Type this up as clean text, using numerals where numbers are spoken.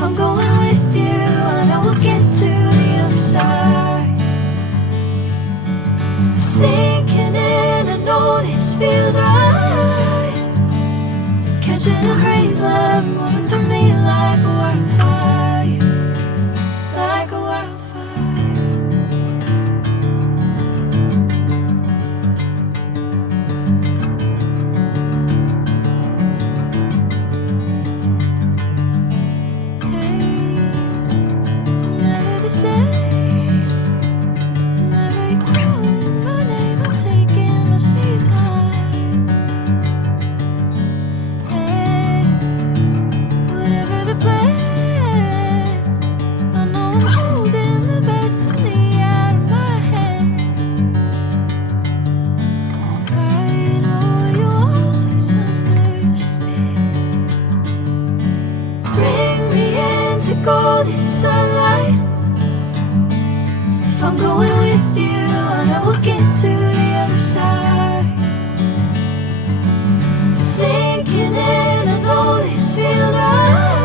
I'm going with you, I know we'll get to the other side. Sinking in, I know this feels right. Catching a crazy love, moving through me like a wildfire, like a wildfire. Golden sunlight. If I'm going with you, I know we'll get to the other side. Sinking in, I know this feels right.